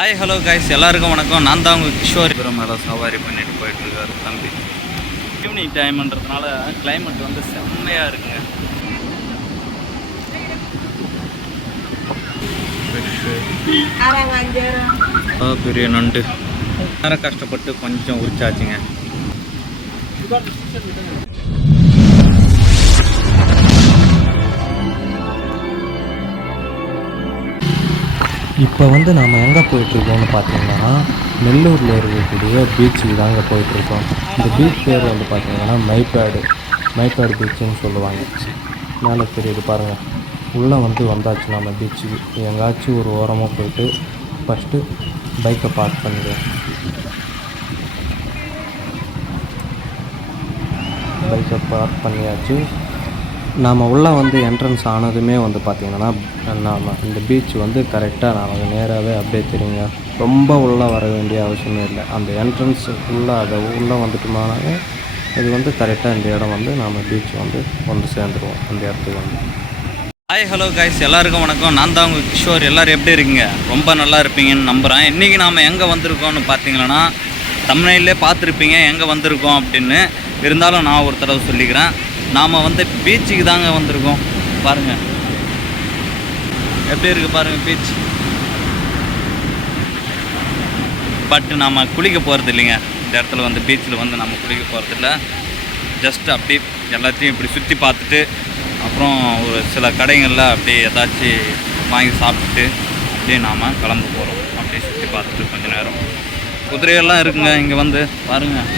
Hi hello guys, எல்லாருக்கும் வணக்கம். நான் தான் உங்கள் கிஷோர். மேலே சவாரி பண்ணிட்டு போயிட்டுருக்காரு தம்பி. ஈவினிங் டைம்ன்றதுனால கிளைமேட் வந்து செம்மையாக இருக்குங்க. பெரிய நண்டு நேரம் கஷ்டப்பட்டு கொஞ்சம் உரிச்சாச்சுங்க. இப்போ நாம் எங்கே போயிட்டுருக்கோம்னு பார்த்தீங்கன்னா, நெல்லூரில் இருக்கக்கூடிய பீச்சுக்கு தாங்க போயிட்டுருக்கோம். இந்த பீச் பேர் பார்த்தீங்கன்னா மைப்பேடு பீச்சுன்னு சொல்லுவாங்க. மேலே தெரியுது பாருங்கள். உள்ளே வந்தாச்சு நம்ம பீச்சுக்கு. எங்கேயாச்சும் ஒரு ஓரமாக போயிட்டு ஃபஸ்ட்டு பைக்கை பார்க் பண்ணிடுவோம். பைக்கை பார்க் பண்ணியாச்சு. நாம் உள்ளே என்ட்ரன்ஸ் ஆனதுமே பார்த்திங்கன்னா, நாம் இந்த பீச் கரெக்டாக நமக்கு நேராகவே அப்படியே தெரியுங்க. ரொம்ப உள்ளே வர வேண்டிய அவசியமே இல்லை. அந்த என்ட்ரன்ஸ் அதை உள்ளே வந்துட்டோம்னாலே இது கரெக்டாக இந்த இடம் நாம் பீச் சேர்ந்துருவோம் அந்த இடத்துக்கு ஹாய் ஹலோ கைஸ், எல்லாருக்கும் வணக்கம். நான் தான் உங்கள் கிஷோர். எல்லோரும் எப்படி இருக்கீங்க? ரொம்ப நல்லா இருப்பீங்கன்னு நம்புகிறேன். இன்றைக்கி நாம் எங்கே வந்திருக்கோம்னு பார்த்தீங்கன்னா, தமிழ்நாட்டிலே பார்த்துருப்பீங்க எங்கே வந்திருக்கோம் அப்படின்னு. இருந்தாலும் நான் ஒரு தடவை சொல்லிக்கிறேன். நாம் பீச்சுக்கு தாங்க வந்திருக்கோம். பாருங்கள் எப்படி இருக்குது பாருங்கள் பீச். பட் நாம் குளிக்க போகிறது இல்லைங்க. இந்த இடத்துல பீச்சில் நம்ம குளிக்க போகிறதில்ல. ஜஸ்ட் அப்படி எல்லாத்தையும் இப்படி சுற்றி பார்த்துட்டு அப்புறம் ஒரு சில கடைகளில் அப்படியே ஏதாச்சும் வாங்கி சாப்பிட்டுட்டு அப்படியே நாம் கிளம்ப போகிறோம். அப்படியே சுற்றி பார்த்துட்டு கொஞ்சம் நேரம். குதிரைகள்லாம் இருக்குங்க இங்கே பாருங்கள்.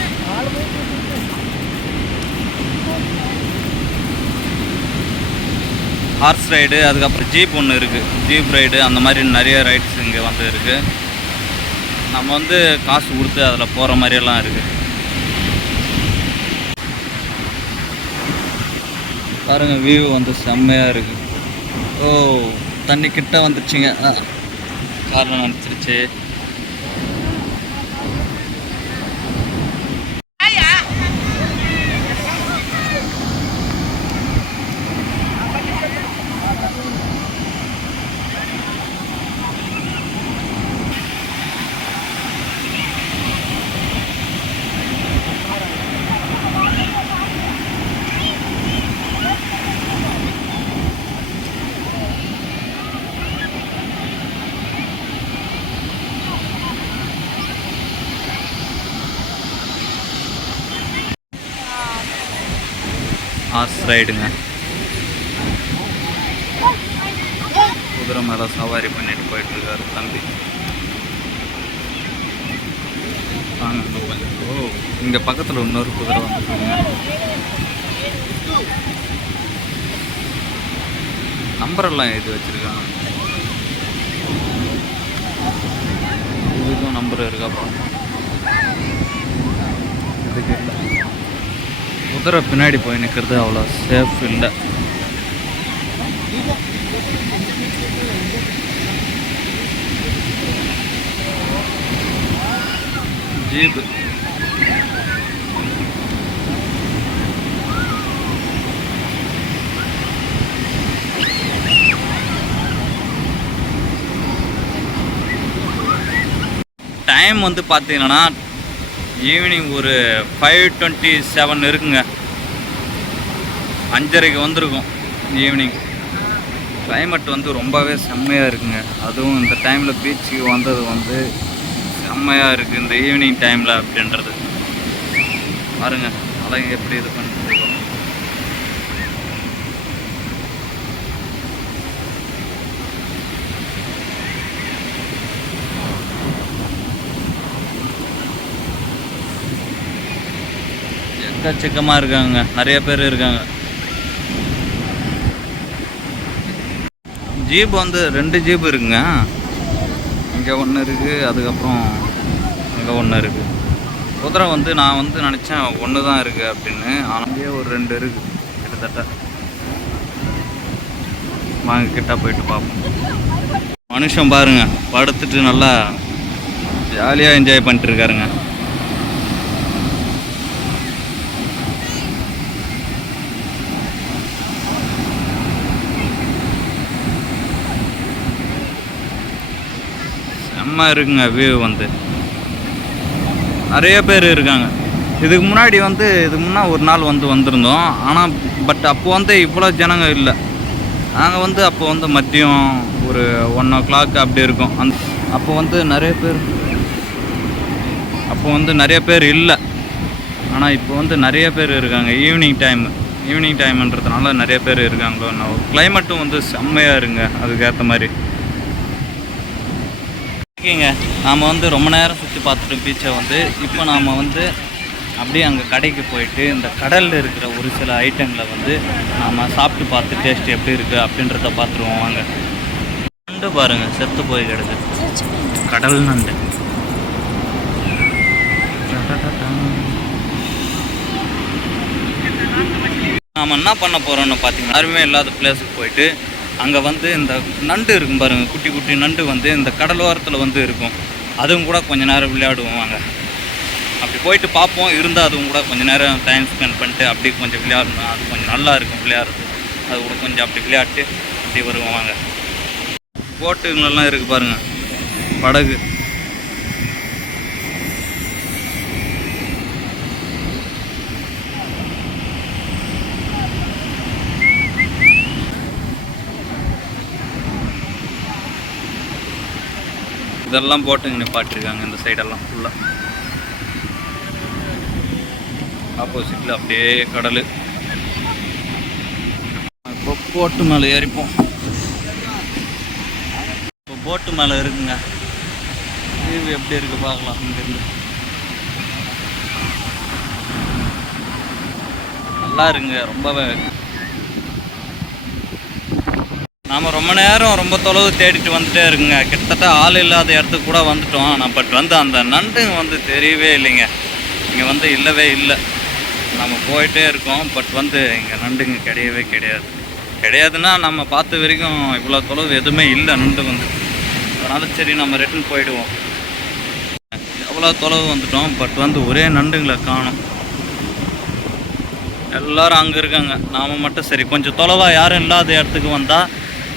ஹார்ஸ் ரைடு, அதுக்கப்புறம் ஜீப் ஒன்று இருக்குது. ஜீப் ரைடு அந்த மாதிரி நிறைய ரைட்ஸ் இங்கே இருக்குது. நம்ம காசு கொடுத்து அதில் போகிற மாதிரியெல்லாம் இருக்குது. பாருங்கள், வியூ செம்மையாக இருக்குது. ஓ, தண்ணி கிட்ட வந்துடுச்சுங்க. காரில் நினச்சிருச்சு. ஹார்ஸ் ரைடுங்க. குதிரை மேலே சவாரி பண்ணிட்டு போயிட்டுருக்காரு தம்பி. ஓ, இங்கே பக்கத்தில் இன்னொரு குதிரை வந்துருக்குங்க. நம்பரெல்லாம் எழுதி வச்சுருக்காங்க. இதுக்கும் நம்பர் இருக்காப்பா. இதுக்கு இல்லை. குதிரை பின்னாடி போய் நிற்கிறது அவ்வளோ சேஃப் இல்லை. ஜீப்பு டைம் பார்த்தீங்கன்னா ஈவினிங் ஒரு 5:27 இருக்குங்க. 5:30க்கு வந்திருக்கும் ஈவினிங். கிளைமேட் ரொம்பவே செம்மையாக இருக்குங்க. அதுவும் இந்த டைமில் பீச்சுக்கு வந்தது செம்மையாக இருக்குது இந்த ஈவினிங் டைமில் அப்படின்றது. பாருங்கள் அழகு எப்படி இது பண்ணிட்டு. எக்கச்சக்கமாக இருக்காங்க, நிறைய பேர் இருக்காங்க. ஜீப் 2 ஜீப் இருக்குங்க. இங்கே ஒன்று இருக்குது, அதுக்கப்புறம் இங்கே ஒன்று இருக்குது. குதிரை நான் நினச்சேன் ஒன்று தான் இருக்குது அப்படின்னு. ஆனால் ஒரு 2 இருக்குது கிட்டத்தட்ட. வாங்க கிட்ட போயிட்டு பார்ப்போம். மனுஷன் பாருங்கள் படுத்துட்டு நல்லா ஜாலியாக என்ஜாய் பண்ணிட்டு இருக்காருங்க. செம்ம இருக்குங்க வியூ வந்து. நிறைய பேர் இருக்காங்க. இதுக்கு முன்னாடி ஒரு நாள் வந்திருந்தோம். ஆனால் பட் அப்போ இவ்வளோ ஜனங்க இல்லை. நாங்கள் அப்போ மதியம் ஒரு 1 o'clock அப்படி இருக்கும். அப்போ நிறைய பேர் இல்லை. ஆனால் இப்போ நிறைய பேர் இருக்காங்க. ஈவினிங் டைம்ன்றதுனால நிறைய பேர் இருக்காங்களோ. கிளைமேட்டும் செம்மையாக இருங்க அதுக்கேற்ற மாதிரி. ஓகேங்க, நாம் ரொம்ப நேரம் சுற்றி பார்த்துட்டு பீச்சை இப்போ நாம் அப்படியே அங்கே கடைக்கு போயிட்டு இந்த கடலில் இருக்கிற ஒரு சில ஐட்டங்களை நாம் சாப்பிட்டு பார்த்து டேஸ்ட் எப்படி இருக்குது அப்படின்றத பார்த்துருவோம் வாங்க. நண்டு பாருங்கள், செத்து போய் கிடக்கு. கடல் நண்டு. நாம் என்ன பண்ண போகிறோன்னு பார்த்தீங்கன்னா, யாருமே இல்லாத பிளேஸுக்கு போயிட்டு அங்கே இந்த நண்டு இருக்கும் பாருங்கள், குட்டி குட்டி நண்டு இந்த கடலோரத்தில் இருக்கும். அதுவும் கூட கொஞ்சம் நேரம் விளையாடுவோம் வாங்க. அப்படி போயிட்டு பார்ப்போம். இருந்தால் அதுவும் கூட கொஞ்சம் நேரம் டைம் ஸ்பெண்ட் பண்ணிட்டு அப்படி கொஞ்சம் விளையாடணும். அது கொஞ்சம் நல்லா இருக்கும் விளையாடுறது. அது கூட கொஞ்சம் அப்படி விளையாட்டு அப்படி வருவோம் வாங்க. போட்டுங்களெல்லாம் இருக்குது பாருங்கள், படகு. இதெல்லாம் போட்டுங்க நிப்பாட்டிருக்காங்க இந்த சைடெல்லாம் ஃபுல்லாக. ஆப்போசிட்டில் அப்படியே கடல். இப்போ போட்டு மேலே ஏறிப்போம். இப்போ போட்டு மேலே இருக்குங்க. வியூ எப்படி இருக்குது பார்க்கலாம் இங்கேருந்து. நல்லா இருக்குங்க ரொம்பவே. நாம் ரொம்ப நேரம் ரொம்ப தொலைவு தேடிட்டு வந்துட்டே இருக்குங்க. கிட்டத்தட்ட ஆள் இல்லாத இடத்துக்கு கூட வந்துட்டோம். ஆனால் பட் அந்த நண்டுங்க தெரியவே இல்லைங்க. இங்கே இல்லவே இல்லை. நம்ம போயிட்டே இருக்கோம். பட் இங்கே நண்டுங்க கிடையவே கிடையாதுன்னா நம்ம பார்த்த வரைக்கும் இவ்வளோ தொலைவு எதுவுமே இல்லை நண்டு அதனால் சரி நம்ம ரிட்டன் போயிடுவோம். எவ்வளோ தொலைவு வந்துட்டோம். பட் ஒரே நண்டுங்களை காணும். எல்லோரும் அங்கே இருக்காங்க. நாம் மட்டும் சரி கொஞ்சம் தொலைவாக யாரும் இல்லாத இடத்துக்கு வந்தால்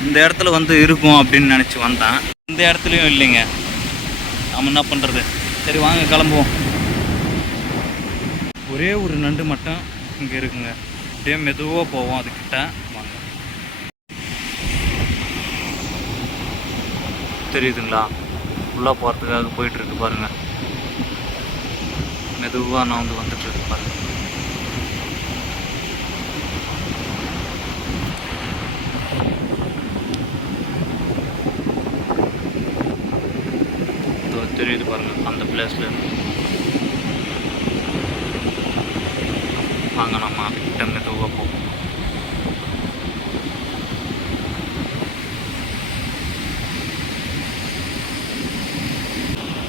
இந்த இடத்துல இருக்கும் அப்படின்னு நினச்சி வந்தேன். இந்த இடத்துலையும் இல்லைங்க. நாம் என்ன பண்ணுறது? சரி வாங்க கிளம்புவோம். ஒரே ஒரு நண்டு மட்டும் இங்கே இருக்குங்க. அப்படியே மெதுவாக போவோம் அதுக்கிட்ட. வாங்க. தெரியுதுங்களா? உள்ளே போகிறதுக்காக போயிட்டுருக்கு பாருங்கள். மெதுவாக நான் வந்துட்டுருக்கு பாருங்கள். தெரியுது பாருங்கள் அந்த பிளேஸில். வாங்க நம்ம அதுக்கிட்ட மெதுவாக போவோம்.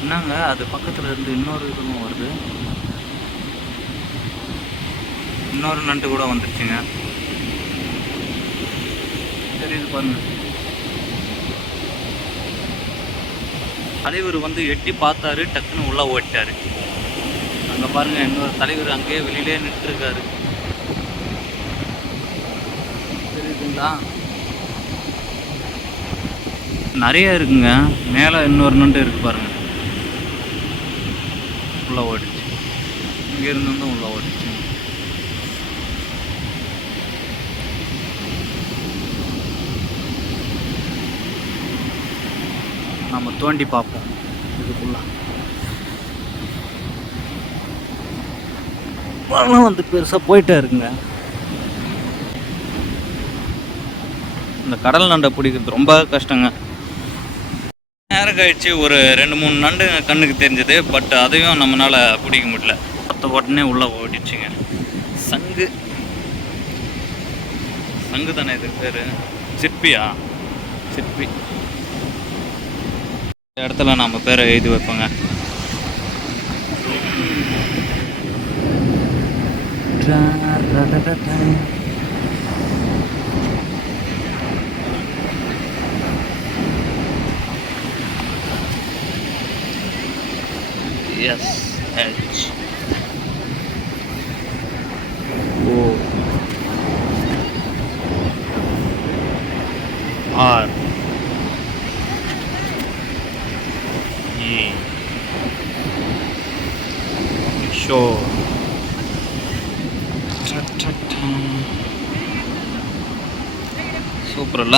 என்னங்க அது பக்கத்தில் இருந்து இன்னொரு இதுவும் வருது. இன்னொரு நண்டு கூட வந்துருச்சுங்க. தெரியுது பாருங்க. தலைவர் எட்டி பார்த்தாரு, டக்குன்னு உள்ளே ஓட்டாரு. அங்கே பாருங்க இன்னொரு தலைவர் அங்கேயே வெளியிலே நின்றுருக்காரு. தெரியுதுங்களா? நிறைய இருக்குங்க. மேலே இன்னொரு நண்டு இருக்கு பாருங்க. உள்ளே ஓடிச்சு. இங்கே இருந்து உள்ளே ஓடிச்சு. நம்ம தோண்டி பார்ப்போம் இதுக்குள்ள. பழம் பெருசாக போயிட்டே இருக்குங்க. இந்த கடல் நண்டை பிடிக்கிறது ரொம்ப கஷ்டங்க. நேரம் கழிச்சு ஒரு 2-3 நண்டு கண்ணுக்கு தெரிஞ்சது. பட் அதையும் நம்மளால் பிடிக்க முடியல. உடனே உள்ளே ஓடிச்சுங்க. சங்கு தானே இது பேர்? சிற்பியா? சிற்பி. இந்த இடத்துல நம்ம பேரை எழுதி வைப்போங்க. SH O R ஷோ சூப்பர்ல.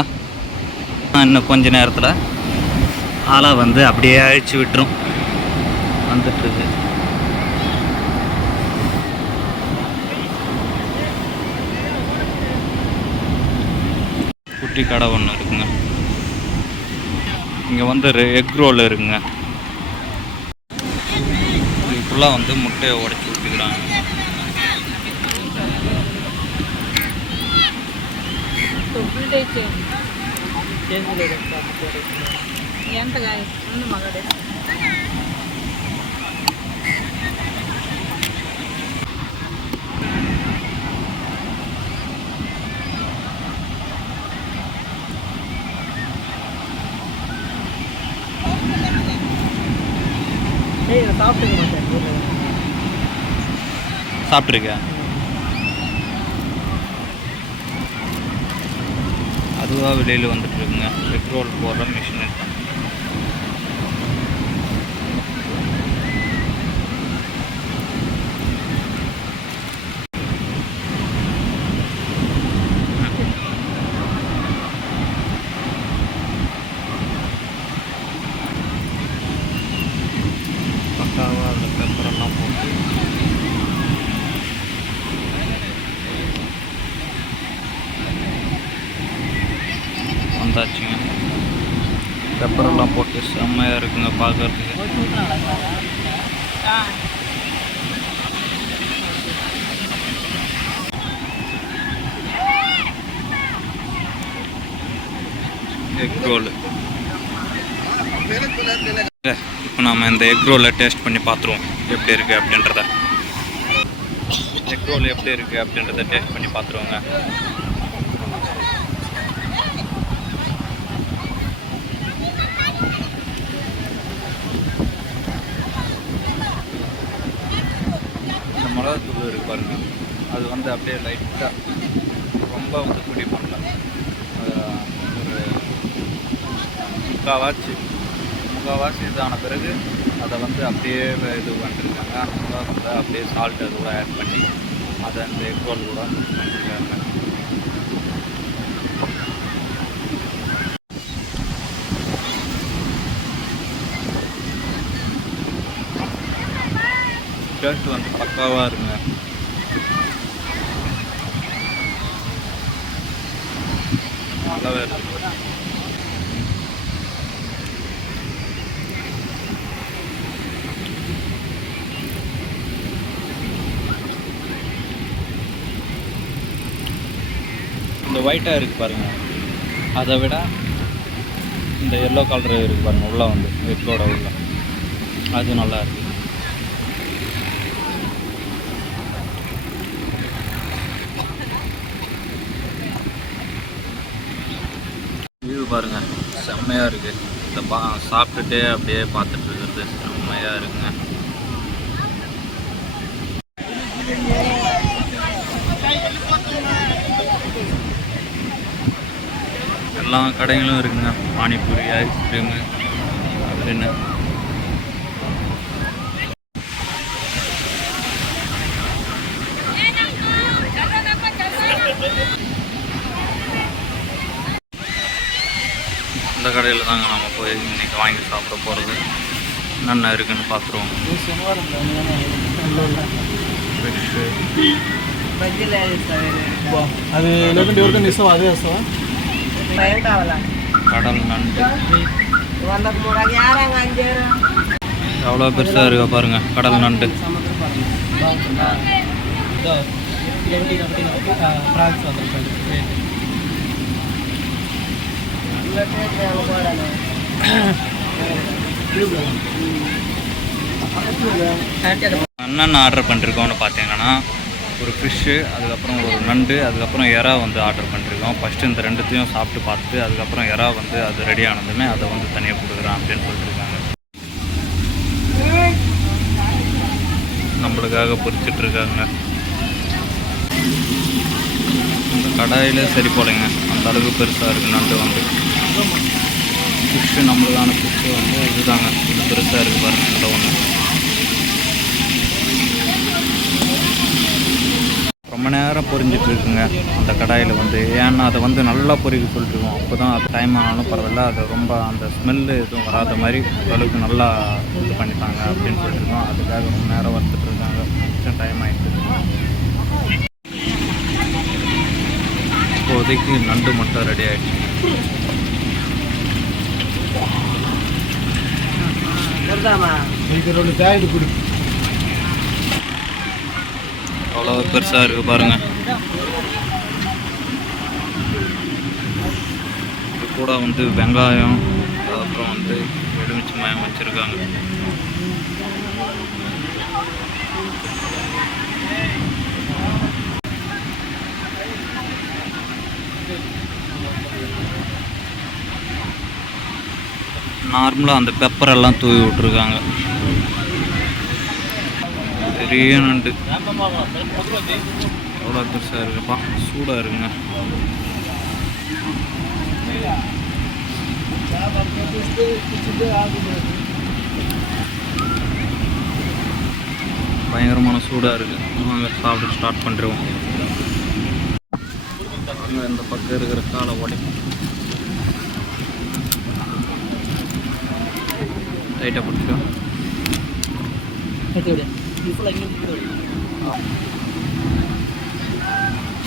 இன்னும் கொஞ்ச நேரத்தில் ஆளை வந்து அப்படியே அழிச்சு விட்டுரும். வந்துட்டுருக்கு. குட்டி கடை ஒன்று இருக்குங்க. இங்கே வந்து எக் ரோல் இருக்குங்க. இதுக்குள்ளே வந்து முட்டையை உடைச்சி விட்டுக்கிறாங்க. சாப்பிட்ருக்கேன். அதுவாக வெளியில் வந்துட்டு இருக்குங்க. பெட்ரோல் போடுற மிஷின் இருக்கு. பக்காவாக அதில் பெப்பரெல்லாம் போட்டு வந்தாச்சுங்க. பெப்பரெல்லாம் போட்டு செம்மையாக இருக்குங்க பார்க்கறதுக்கு. Egg role. இப்போ நாம் இந்த எக் ரோலை டேஸ்ட் பண்ணி பார்த்துருவோம் எப்படி இருக்குது அப்படின்றத. எக் ரோல் எப்படி இருக்குது அப்படின்றத டேஸ்ட் பண்ணி பார்த்துருவோங்க. மிளகாத்தூள் இருக்கு பாருங்க. அது வந்து அப்படியே லைட்டாக ரொம்ப வந்து குடி பண்ணல. ஒரு முக்கால்வாசி இதான பிறகு அதை வந்து அப்படியே இது பண்ணிருக்காங்க. முக்கால் வந்து அப்படியே சால்ட் அது கூட ஆட் பண்ணி அதை அந்த எக் ரோல் கூட மிக்ஸ் பண்ணிருக்காங்க. டேஸ்ட் வந்து பக்காவாக இருக்குங்க. நல்லாவே இருக்கு. இந்த ஒயிட்டாக இருக்குது பாருங்கள், அதை விட இந்த எல்லோ கலர் இருக்குது பாருங்கள் உள்ளே வந்து எக்கோட உள்ள, அது நல்லா இருக்குது. வியூ பாருங்கள் செம்மையாக இருக்குது. இந்த சாப்பிட்டுட்டே அப்படியே பார்த்துட்டு இருக்கிறது செம்மையாக இருக்குங்க. எல்லா கடைகளும் இருக்குங்க. பானிபூரி, ஐஸ்கிரீமு அப்படின்னு. இந்த கடையில் தாங்க நம்ம போய் இன்றைக்கி வாங்கி சாப்பிட போகிறது. என்னென்ன இருக்குன்னு பார்த்துருவோம். ஃபிஷ்ஷு అది లేదంటే ఎవరికైనా ఇస్తావా? అదే ఇస్తావా? கடல் நண்டு எவ்வளோ பெருசாக இருக்கா பாருங்க. கடல் நண்டு என்னென்ன ஆர்டர் பண்ணிருக்கோம்னு பார்த்தீங்கன்னா, ஒரு ஃபிஷ்ஷு, அதுக்கப்புறம் ஒரு நண்டு, அதுக்கப்புறம் எறா வந்து ஆர்டர் பண்ணிருக்கோம். ஃபஸ்ட்டு இந்த ரெண்டுத்தையும் சாப்பிட்டு பார்த்துட்டு அதுக்கப்புறம் எறா வந்து அது ரெடி ஆனதுமே அதை வந்து தனியாக கொடுக்குறான் அப்படின்னு சொல்லிட்டுருக்காங்க. நம்மளுக்காக பொரிச்சிட்ருக்காங்க. இந்த கடாயில் சரி போலைங்க, அந்த அளவுக்கு பெருசாக இருக்குது நண்டு வந்து. ஃபிஷ்ஷு நம்மளுக்கான ஃபிஷ்ஷு வந்து இதுதாங்க, இது பெருசாக இருக்குது பாருங்கள். இந்த ஒன்று ரொம்ப நேரம் பொரிஞ்சிட்டு இருக்குங்க அந்த கடாயில் வந்து. ஏன்னா அதை வந்து நல்லா பொரிக்க சொல்லிட்டுருக்கோம். அப்போ தான் அது டைம் ஆனாலும் பரவாயில்ல, அது ரொம்ப அந்த ஸ்மெல்லு எதுவும் வராத மாதிரி ஓரளவுக்கு நல்லா இது பண்ணிட்டாங்க அப்படின்னு சொல்லிட்டுருக்கோம். அதுக்காக ரொம்ப நேரம் வறுத்துட்டு இருக்காங்க. கொஞ்சம் டைம் ஆகிட்டு. இப்போதைக்கு நண்டு மட்டும் ரெடி ஆகிடுச்சு. அவ்வளோ பெருசாக இருக்குது பாருங்கள். இது கூட வந்து வெங்காயம், அதுக்கப்புறம் வந்து எலுமிச்சை மயம் வச்சுருக்காங்க. நார்மலாக அந்த பெப்பரெல்லாம் தூவி விட்ருக்காங்க. பெரிய நண்டு அவ்வளோ பெருசாக இருக்குப்பா, சூடாக இருக்குங்க. பயங்கரமான சூடாக இருக்குது. நாங்கள் சாப்பிட ஸ்டார்ட் பண்ணுறோம். இந்த பக்கம் இருக்கிற காலை உடைப்போம், டைட்டாக பிடிச்சிடும்.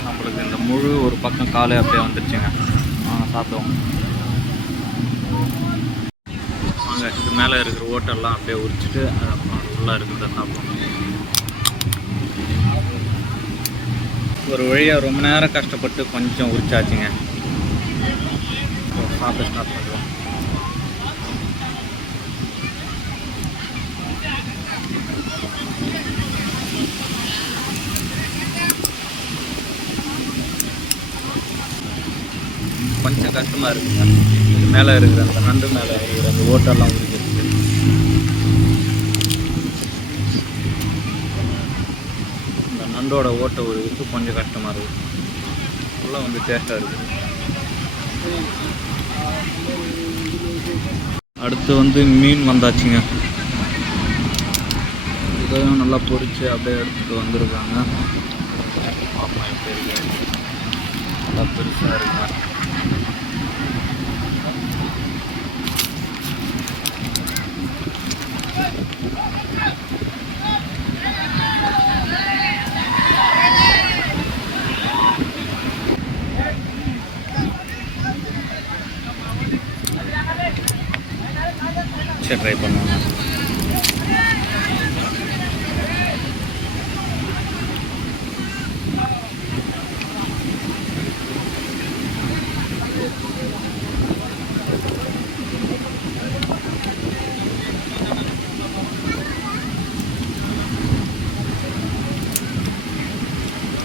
நம்மளுக்கு இந்த முழு ஒரு பக்கம் காலை அப்படியே வந்துடுச்சுங்க. சாப்பிடுவோம் வாங்க. இது மேலே இருக்கிற ஓட்டெல்லாம் அப்படியே உரிச்சிட்டு அப்புறம் ஃபுல்லாக இருக்கிறத சாப்பிடுவோம். ஒரு வழியாக ரொம்ப நேரம் கஷ்டப்பட்டு கொஞ்சம் உரிச்சாச்சுங்க. சாப்பிட ஸ்டார்ட் பண்ணுவோம். கொஞ்சம் கஷ்டமாக இருக்குங்க. இது மேலே இருக்கிற அந்த நண்டு மேலே இருக்கிற அந்த ஓட்டெல்லாம் உரிக்கிறது. இந்த நண்டோட ஓட்டை உரிக்கிறது கொஞ்சம் கஷ்டமாக இருக்குது. ஃபுல்லாக வந்து டேஸ்ட்டாக இருக்குது. அடுத்து வந்து மீன் வந்தாச்சுங்க. இதையும் நல்லா பொரித்து அப்படியே எடுத்துகிட்டு வந்திருக்காங்க. பார்ப்போம் எப்படி இருக்கு. நல்லா பெருசாக இருக்குங்க. சரி, ட்ரை பண்ணுவாங்க.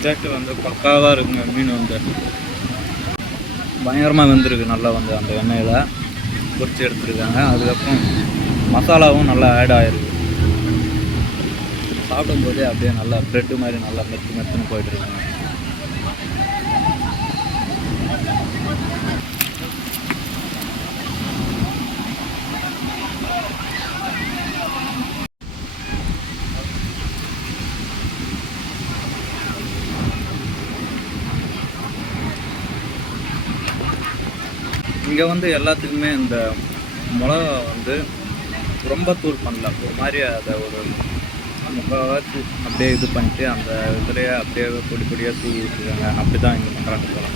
டேஸ்ட்டு வந்து பக்காவாக இருக்குங்க. மீன் வந்து பயங்கரமாக வெந்திருக்கு. நல்லா வந்து அந்த எண்ணெயில் பொரிச்சு எடுத்துருக்காங்க. அதுக்கப்புறம் மசாலாவும் நல்லா ஆட் ஆகிருக்கு. சாப்பிடும்போதே அப்படியே நல்லா ப்ரெட்டு மாதிரி நல்லா மெத்துன்னு போயிட்டுருக்காங்க. இங்கே வந்து எல்லாத்துக்குமே இந்த மிளகா வந்து ரொம்ப தூள் பண்ணல. ஒரு மாதிரி அதை ஒரு முக்கால்வாசி அப்படியே இது பண்ணிட்டு அந்த இதுலேயே அப்படியே பொடியாக தூவி விட்டுருக்காங்க. அப்படி தான் இங்கே பண்ணுறாங்க போல.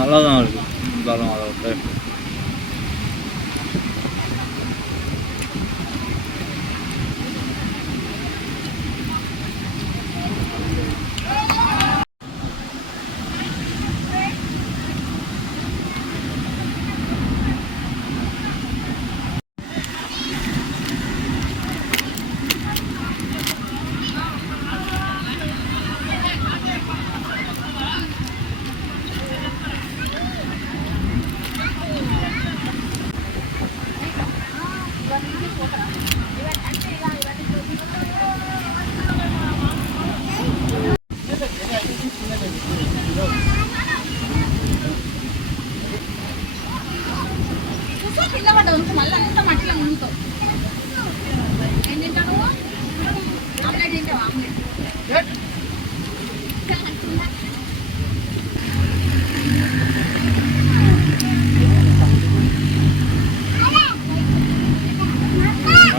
நல்லா தான் இருக்குது. இருந்தாலும் அதை வந்து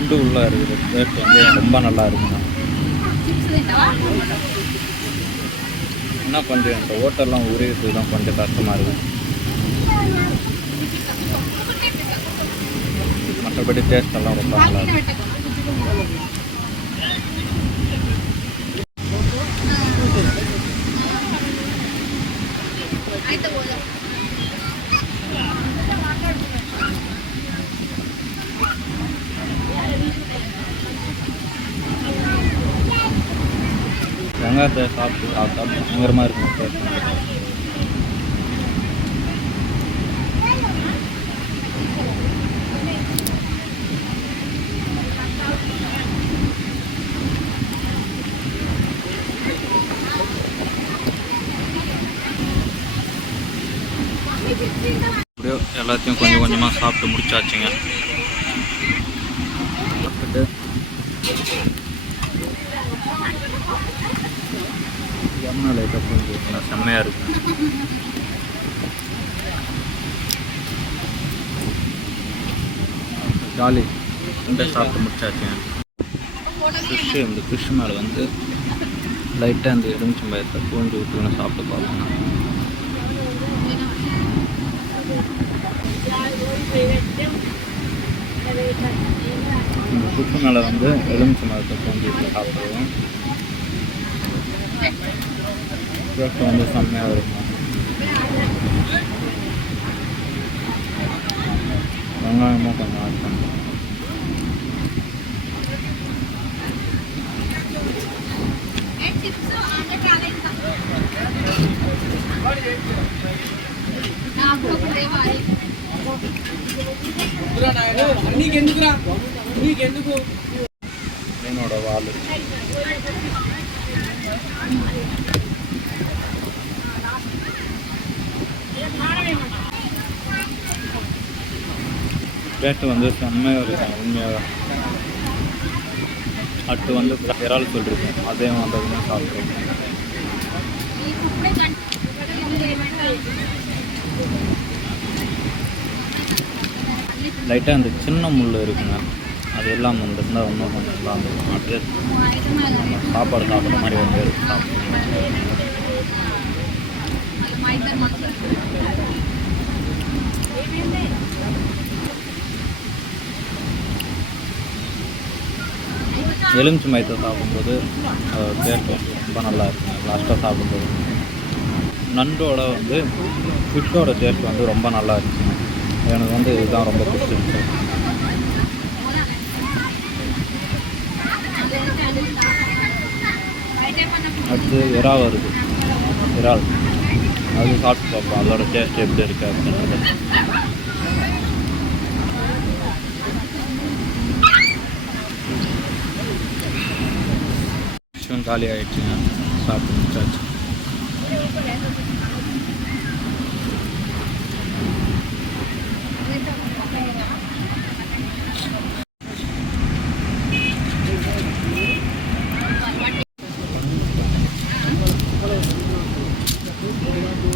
நண்டு உள்ளே இருக்குது டேஸ்ட் வந்து ரொம்ப நல்லா இருக்குங்க. இன்னும் கொஞ்சம் இந்த ஓட்டெல்லாம் உரியது தான் கொஞ்சம் கஷ்டமாக இருக்குது. மற்றபடி டேஸ்ட் எல்லாம் ரொம்ப நல்லா இருக்குது. வெங்காயத்தை சாப்பிட்டு சாப்பிட்டா பயங்கரமாக இருக்கும் டேஸ்ட். அப்படியே எல்லாத்தையும் கொஞ்சம் கொஞ்சமாக சாப்பிட்டு முடிச்சாச்சுங்க. சாப்பிட்டுட்டு எண்ணெய் லைட்டாக புரிஞ்சுக்கிட்டா செம்மையாக இருக்கும். ஜாலி ரெண்டே சாப்பிட்டு முடிச்சாச்சுங்க. ஃபிஷ்ஷு இந்த ஃபிஷ் மேலே வந்து லைட்டாக இந்த எலுமிச்சம்பழத்தை பூஞ்சி விட்டு சாப்பிட்டு பார்ப்போம். இந்த ஃபிஷ் மேலே வந்து எலுமிச்சம்பழத்தை பூஞ்சி விட்டு சாப்பிடுவோம். டேஸ்ட் வந்து செம்மையாக இருக்கும். வெங்காயமும் கொஞ்சம் ஆட் பண்ணுறோம். மீனோட வால் டேஸ்ட்டு வந்து செம்மையாக இருக்கும். உண்மையாக அடுத்து வந்து இறால் சொல்லியிருக்கோம், அதையும் வந்ததுமே சாப்பிட்ருக்கோம். லைட்டாக அந்த சின்ன முள் இருக்குங்க, அது எல்லாம் வந்துருந்தால் இன்னும் கொஞ்சம் நல்லா இருக்கும். அப்படியே நம்ம சாப்பாடு சாப்பிட்ற மாதிரி வந்து எலுமிச்சை மயத்தை சாப்பிடும்போது டேஸ்ட் ரொம்ப நல்லா இருக்குங்க. லாஸ்ட்டாக சாப்பிடும்போது நண்டோட வந்து ஃபிஷ்ஷோட டேஸ்ட் வந்து ரொம்ப நல்லா இருக்குங்க. எனக்கு வந்து இதுதான் ரொம்ப பிடிச்சிருந்துச்சு. அடுத்து இறால் வருது, இறால் அது சாப்பிட்டு பார்ப்போம் அதோட டேஸ்ட் எப்படி இருக்குது அப்படின்றது. காலி ஆகிடுச்சுங்க, சாப்பிட்டு முடிச்சாச்சு.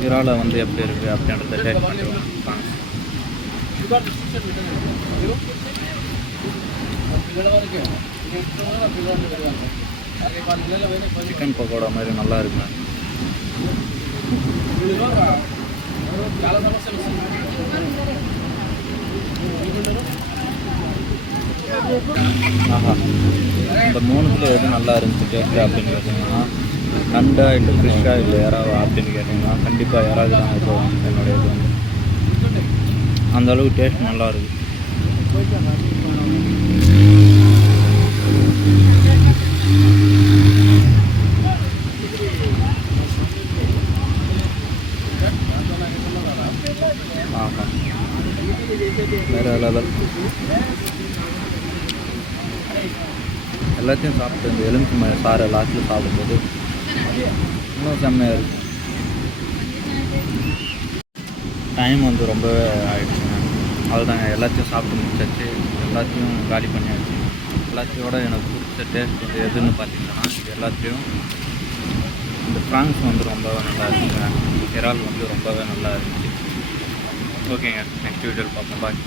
இறாலை வந்து எப்படி இருக்குது அப்படின்றத டேஸ்ட் பண்ணிடுவோம். சிக்கன் பக்கோடா மாதிரி நல்லா இருக்குங்க. ஆஹா, இந்த மூணுத்தில் எது நல்லா இருந்துச்சு டேஸ்ட்டு அப்படின்னு கேட்டிங்கன்னா, நண்டா இல்லை ஃபிஷ்ஷா இல்லை யாராவது அப்படின்னு கேட்டிங்கன்னா கண்டிப்பாக யாராவது தான் இருக்கும். என்னுடைய இது வந்து அந்தளவுக்கு டேஸ்ட் நல்லா இருக்குது. ஆஹா, வேறு லெவல். எல்லாத்தையும் சாப்பிட்டு இந்த எலுமிச்சை சாரை லாஸ்ட்டில் சாப்பிடும்போது இன்னும் செம்மையாக இருக்குது. டைம் வந்து ரொம்பவே ஆகிடுச்சுங்க. அதுதாங்க எல்லாத்தையும் சாப்பிட்டு முடிச்சாச்சு, எல்லாத்தையும் காலி பண்ணியாச்சு. எல்லாத்தையோட எனக்கு பிடிச்ச டேஸ்ட் வந்து எதுன்னு பார்த்தீங்கன்னா இது எல்லாத்தையும் இந்த ஃப்ரான்ஸ் வந்து ரொம்பவே நல்லா இருக்குங்க. இறால் வந்து ரொம்பவே நல்லா இருந்துச்சு. ஓகேங்க, நெக்ஸ்ட் வீடியோவில் பார்ப்போம். பாய்.